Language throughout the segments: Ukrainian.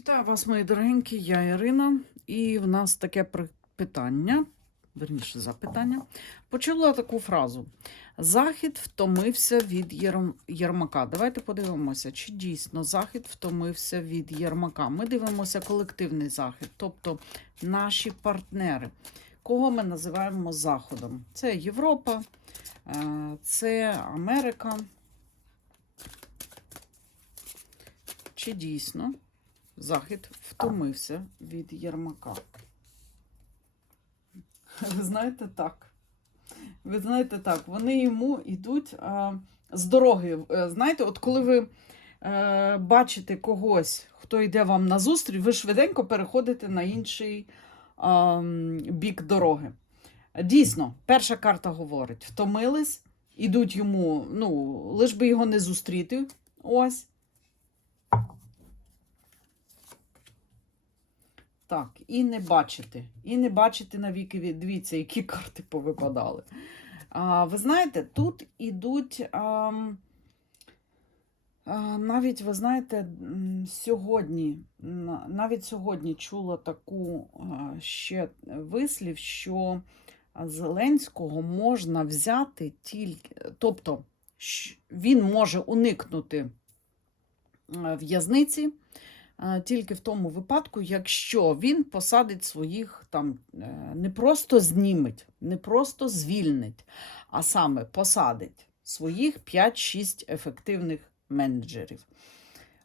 Вітаю вас, мої дорогенькі, я Ірина, і в нас таке питання, верніше запитання. Почула таку фразу: Захід втомився від Єрмака. Давайте подивимося, чи дійсно Захід втомився від Єрмака. Ми дивимося колективний захід, тобто наші партнери. Кого ми називаємо Заходом? Це Європа, е, це Америка. Чи дійсно Захід втомився від Єрмака? Ви знаєте так. Ви знаєте так, вони йому йдуть а, з дороги. Е, Знаєте, от коли ви е, бачите когось, хто йде вам назустріч, ви швиденько переходите на інший а, бік дороги. Дійсно, перша карта говорить: втомились, ідуть йому, ну, лиш би його не зустріти. Ось. Так, і не бачити. І не бачити навіки. від- Дивіться, які карти повипадали. А, ви знаєте, тут ідуть. А, навіть, ви знаєте, сьогодні, навіть сьогодні чула таку ще вислів, що Зеленського можна взяти тільки, тобто він може уникнути в'язниці тільки в тому випадку, якщо він посадить своїх там е, не просто зніметь, не просто звільнить, а саме посадить своїх 5-6 ефективних менеджерів.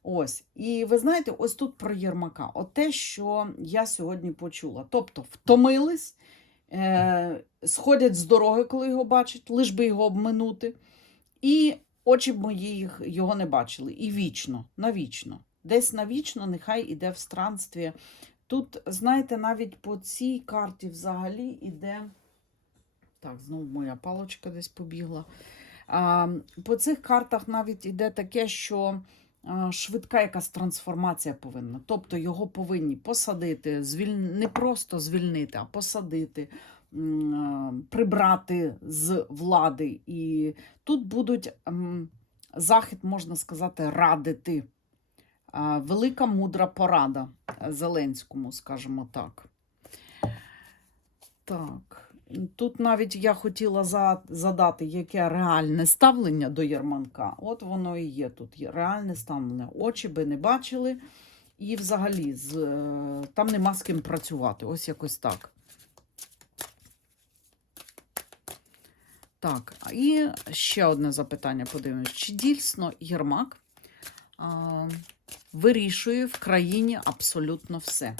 Ось, і ви знаєте, ось тут про Єрмака. От те, що я сьогодні почула. Тобто втомились, е, сходять з дороги, коли його бачать, лиш би його обминути. І очі мої їх- його не бачили. І вічно, навічно. Десь навічно нехай іде в странстві. Тут, знаєте, навіть по цій карті взагалі іде. Так, знову моя палочка десь побігла. По цих картах навіть іде таке, що швидка якась трансформація повинна. Тобто його повинні посадити, звіль... не просто звільнити, а посадити, прибрати з влади. І тут будуть захід, можна сказати, радити. Велика мудра порада Зеленському, скажімо так. Так. Тут навіть я хотіла задати, яке реальне ставлення до Єрманка. От воно і є тут. Реальне ставлення. Очі би не бачили, і взагалі з, е, там нема з ким працювати. Ось якось так. Так, і ще одне запитання подивимось. Чи дійсно Єрмак вирішує в країні абсолютно все?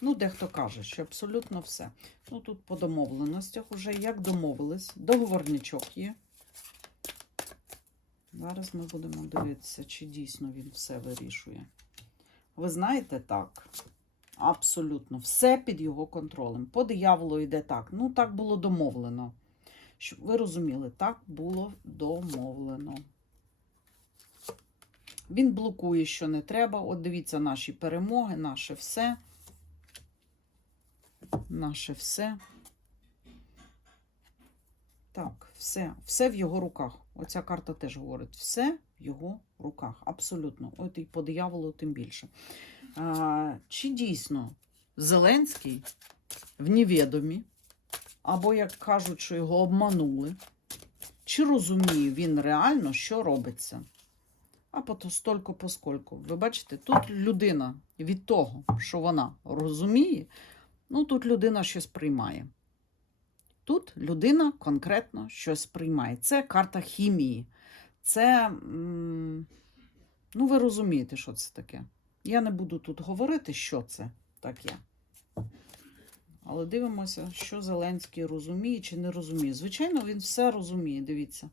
Ну, дехто каже, що абсолютно все. Ну, тут по домовленостях уже як домовились. Договорничок є. Зараз ми будемо дивитися, чи дійсно він все вирішує. Ви знаєте, так. Абсолютно, все під його контролем. По дияволу йде так. Ну, так було домовлено. Щоб ви розуміли, так було домовлено. Він блокує, що не треба. От дивіться, наші перемоги, наше все. Наше все. Так, все, все в його руках. Оця карта теж говорить: все в його руках. Абсолютно. От і по дияволу тим більше. А, чи дійсно Зеленський в невідомі, або, як кажуть, що його обманули, чи розуміє він реально, що робиться? А столько поскольку. Ви бачите, тут людина від того, що вона розуміє, ну тут людина щось приймає. Тут людина конкретно щось приймає. Це карта хімії. Це, ну, ви розумієте, що це таке. Я не буду тут говорити, що це таке. Але дивимося, що Зеленський розуміє чи не розуміє. Звичайно, він все розуміє, дивіться.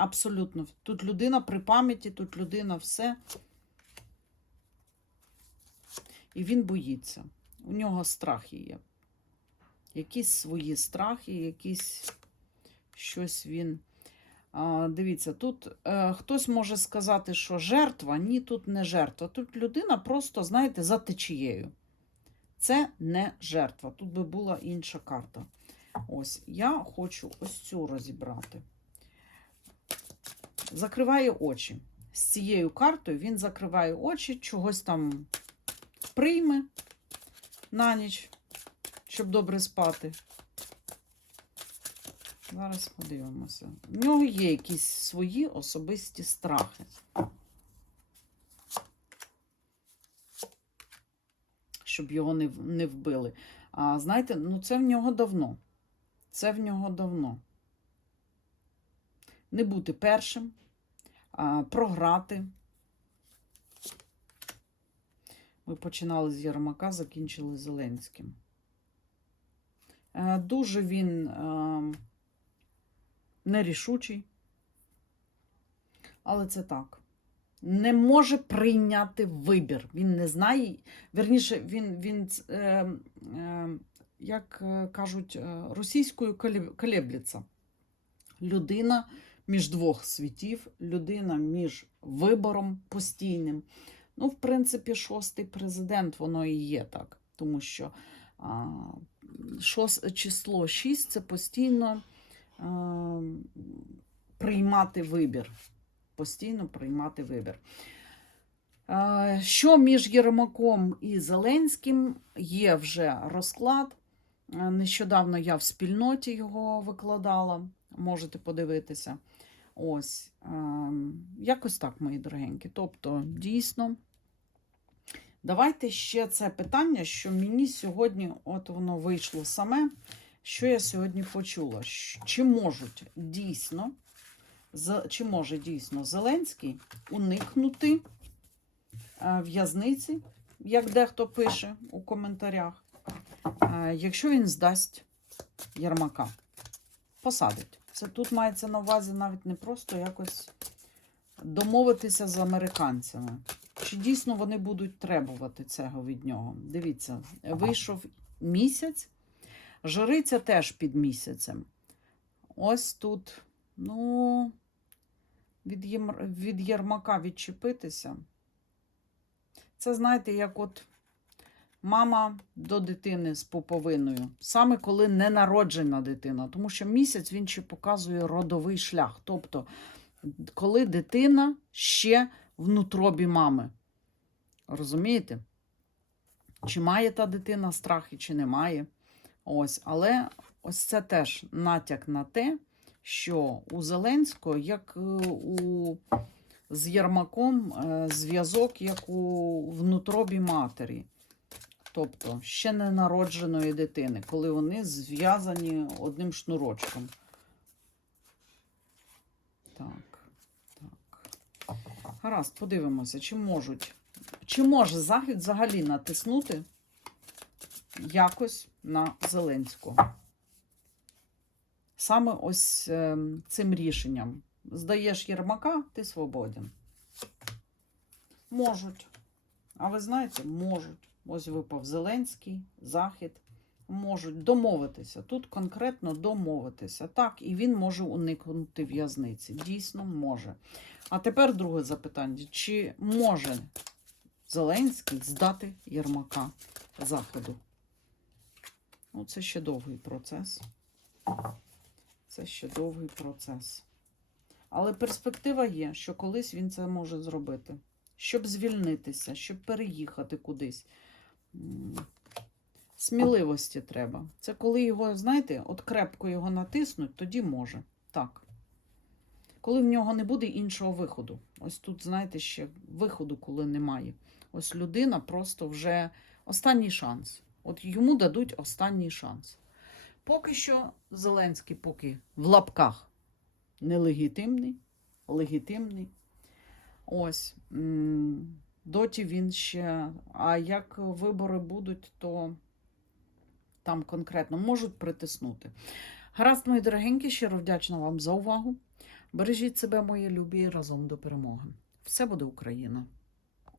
Абсолютно. Тут людина при пам'яті, тут людина все. І він боїться. У нього страхи є. Якісь свої страхи, якісь щось він. А, дивіться, тут е, хтось може сказати, що жертва, ні, тут не жертва. Тут людина просто, знаєте, за течією. Це не жертва. Тут би була інша карта. Ось, я хочу ось цю розібрати. Закриває очі. з цією картою він закриває очі, чогось там прийме на ніч, щоб добре спати. Зараз подивимося. В нього є якісь свої особисті страхи. Щоб його не, не вбили. А знаєте, ну це в нього давно. Це в нього давно. Не бути першим, програти. Ми починали з Єрмака, закінчили Зеленським. Е, Дуже він е, нерішучий, але це так. Не може прийняти вибір. Він не знає, верніше, він, він е, е, як е, кажуть, російською колеб- Людина між двох світів, людина між вибором постійним. Ну, в принципі, шостий президент, воно і є так, тому що а, шос, число 6 це постійно а, приймати вибір. Постійно приймати вибір. Е, Що між Єрмаком і Зеленським є вже розклад. Нещодавно я в спільноті його викладала, можете подивитися. Ось, ем, якось так, мої дорогенькі. Тобто, дійсно, давайте ще це питання, що мені сьогодні, от воно вийшло саме, що я сьогодні почула. Чи можуть дійсно, чи може дійсно Зеленський уникнути е, в'язниці, як дехто пише у коментарях, е, якщо він здасть Єрмака, посадить. Це тут мається на увазі навіть не просто якось домовитися з американцями. Чи дійсно вони будуть требувати цього від нього? Дивіться, вийшов місяць, жриця теж під місяцем. Ось тут, ну, від, Єм- від Єрмака відчепитися. Це, знаєте, як от мама до дитини з пуповиною, саме коли не народжена дитина, тому що місяць він ще показує родовий шлях. Тобто, коли дитина ще в нутробі мами. Розумієте? Чи має та дитина страхи, чи не має. Ось, але ось це теж натяк на те, що у Зеленського, як е, у з Єрмаком, е, зв'язок, як у внутробі матері. Тобто ще не народженої дитини, коли вони зв'язані одним шнурочком. Так, так. Гаразд, подивимося, чи можуть. Чи може Захід взагалі натиснути якось на Зеленського? Саме ось е, цим рішенням. Здаєш Єрмака, ти свободен. Можуть. А ви знаєте, можуть. Ось випав Зеленський, Захід. Можуть домовитися. Тут конкретно домовитися. Так, і він може уникнути в'язниці. Дійсно може. А тепер друге запитання: чи може Зеленський здати Єрмака Заходу? Ну, це ще довгий процес. Це ще довгий процес. Але перспектива є, що колись він це може зробити. Щоб звільнитися, щоб переїхати кудись. Сміливості треба. Це коли його, знаєте, от крепко його натиснуть, тоді може. Так. Коли в нього не буде іншого виходу. Ось тут, знаєте, ще виходу, коли немає. Ось людина просто вже останній шанс. От йому дадуть останній шанс. Поки що Зеленський поки в лапках нелегітимний, легітимний. Ось. Доті він ще. А як вибори будуть, то там конкретно можуть притиснути. Гаразд, мої дорогенькі, щиро вдячна вам за увагу. Бережіть себе, мої любі, разом до перемоги. Все буде Україна!